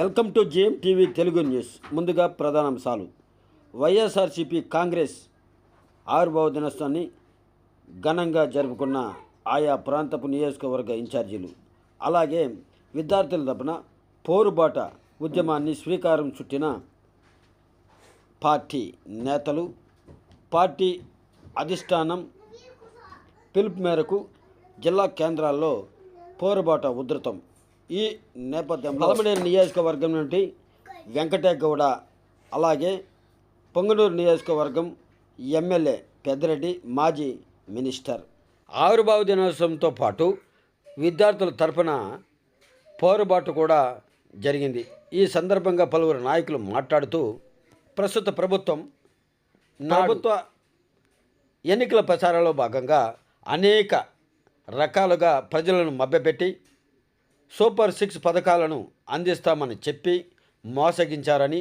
Welcome to JM TV Telugu news. ముందుగా ప్రధానాంశాలు. వైఎస్ఆర్సీపీ కాంగ్రెస్ ఆవిర్భావ దినోత్సవాన్ని ఘనంగా జరుపుకున్న ఆయా ప్రాంతపు నియోజకవర్గ ఇన్ఛార్జీలు అలాగే విద్యార్థుల తరపున పోరుబాట ఉద్యమాన్ని స్వీకారం చుట్టిన పార్టీ నేతలు పార్టీ అధిష్టానం పిలుపు మేరకు జిల్లా కేంద్రాల్లో పోరుబాట ఉధృతం. ఈ నేపథ్యంలో పలమనేరు నియోజకవర్గం నుండి వెంకటేగౌడ అలాగే పొంగనూరు నియోజకవర్గం ఎమ్మెల్యే పెద్దిరెడ్డి మాజీ మినిస్టర్. ఆవిర్భావ దినోత్సవంతో పాటు విద్యార్థుల తరపున పోరుబాటు కూడా జరిగింది. ఈ సందర్భంగా పలువురు నాయకులు మాట్లాడుతూ ప్రస్తుత ప్రభుత్వం ప్రభుత్వ ఎన్నికల ప్రచారంలో భాగంగా అనేక రకాలుగా ప్రజలను మభ్యపెట్టి సూపర్ సిక్స్ పథకాలను అందిస్తామని చెప్పి మోసగించారని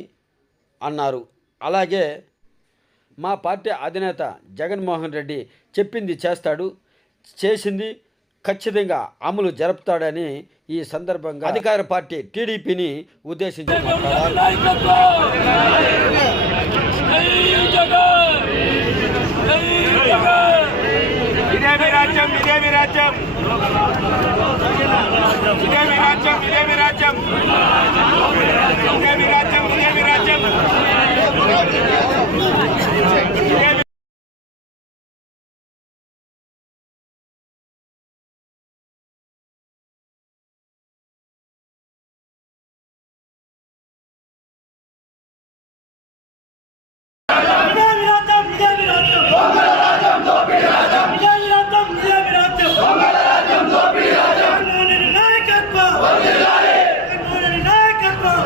అన్నారు. అలాగే మా పార్టీ అధినేత జగన్మోహన్ రెడ్డి చెప్పింది చేస్తాడు చేసింది ఖచ్చితంగా అమలు జరుపుతాడని ఈ సందర్భంగా అధికార పార్టీ టీడీపీని ఉద్దేశించి మాట్లాడారు.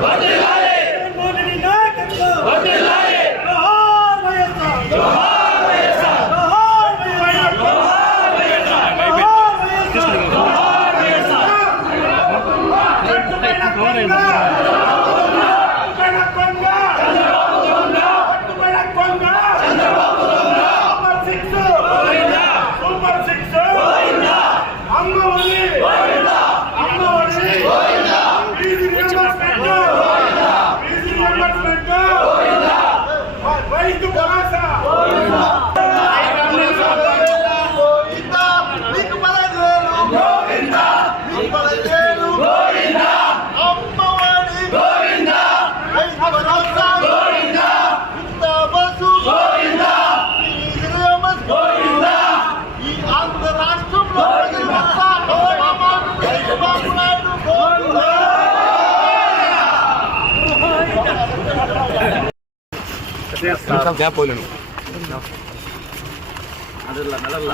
సూపర్ ഞാൻ പോയില്ല അതല്ല അതല്ല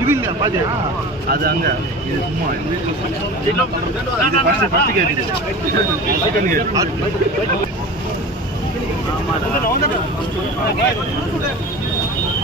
இது இல்லையா பாத்தியா அது அங்க இது சும்மா ஆமாடா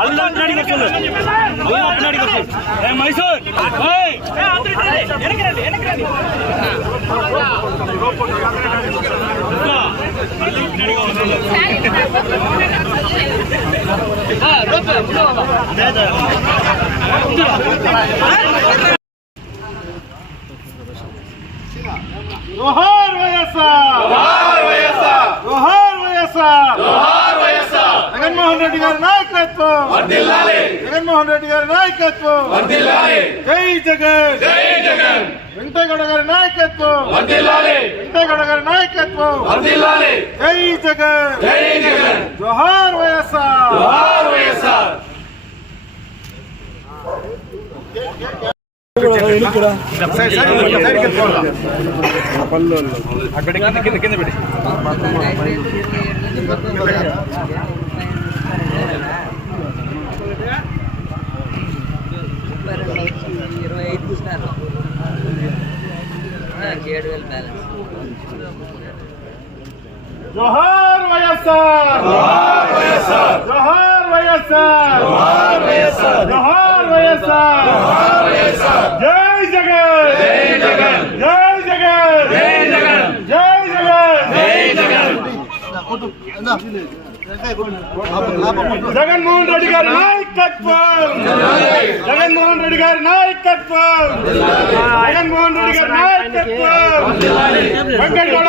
எல்லாம் பின்னாடி வர சொல்லு. எல்லாம் பின்னாடி வர சொல்லு. ஏ மைசூர். ஏய். வயசா ரோஹார் வயசா ரோஹார் வயசா ரோஹார் జగన్మోహన్ రెడ్డి గారి నాయకత్వం. జగన్మోహన్ రెడ్డి గారి నాయకత్వం. జై జగన్. జై జగన్. వెంకటగౌడ గారి నాయకత్వం. వెంకటగౌడ గారి నాయకత్వం. జై జగన్. జై జగన్. జోహార్ వైఎస్ఆర్. జోహార్ వైఎస్ఆర్. ఇరవై వైఎస్ఆర్! జోహార్ వైఎస్ఆర్! జోహార్ వైఎస్ఆర్! జోహార్ వైఎస్ఆర్! జోహార్ వైఎస్ఆర్! జోహార్ వైఎస్ఆర్! జై జగన్! జై జగన్! జై జగన్! జై జగన్! జై జగన్! జై జగన్! జగన్మోహన్ రెడ్డి గారి నాయకత్వం జగన్మోహన్ రెడ్డి గారి నాయకత్వం జగన్మోహన్ రెడ్డి గారి నాయకత్వం వెంకటగౌడ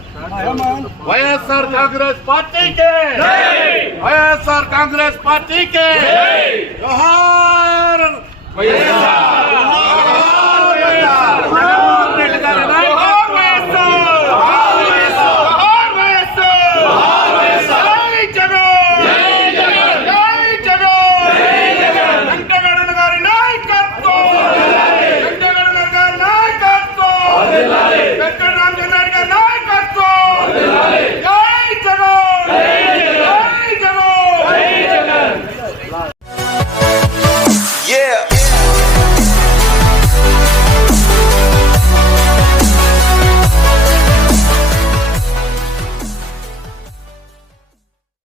వైఎస్ఆర్ కాంగ్రెస్ పార్టీకి వైఎస్ఆర్ కాంగ్రెస్ పార్టీకి జోహార్ వైఎస్ఆర్